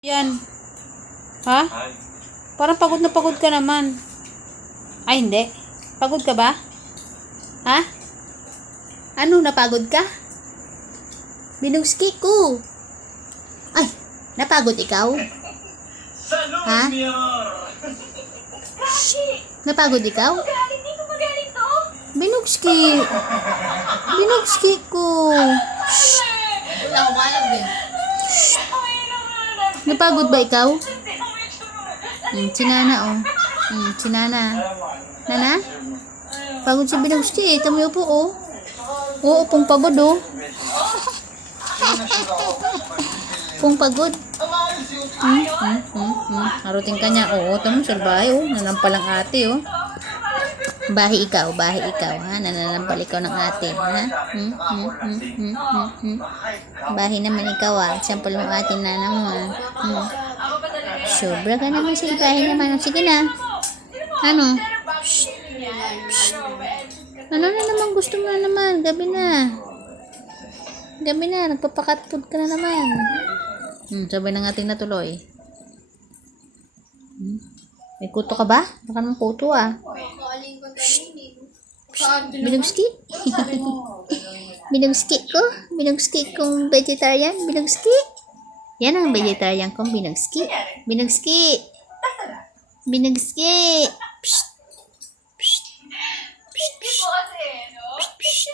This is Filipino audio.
Yan. Ha? Parang pagod na pagod ka naman. Ay, hindi. Pagod ka ba? Ha? Ano, napagod ka? Binugski ko. Ay, napagod ikaw? Ha? Napagod ikaw? Binugski. Binugski ko. Wala ko malam din. Napagod ba ikaw? Hmm, si Nana, oh. Hmm, si Nana. Pagod si Binugski, eh. Tamo po, oh. Oo, pong pagod, oh. pong pagod. Hmm, hmm, hmm, hmm. Haruting ka niya, oo. Tamo, salbahe, oh. Nanampalang ate, oh. Bahi ikaw, bahi ikaw, ha? Nananampal ikaw ng ate, ha? Hmm, hmm, hmm, hmm, hmm, hmm. Bahi naman ikaw, ah. Sampal mo ate na naman. Hmm. Sobra ka naman sa bahay naman. Sige na. Ano? Shh. Ano na naman gusto mo na naman? Gabi na. Gabi na. Nagpapakat food ka na naman. Hmm, sabay na natin natuloy. Hmm. May kuto ka ba? Baka naman kuto ah. Binugski? Binugski ko? Binugski kong vegetarian? Binugski? Yan ang vegetarian kong binugski. Binugski! Binugski! Psst! Psst! Psst! Kasi, no? Psst!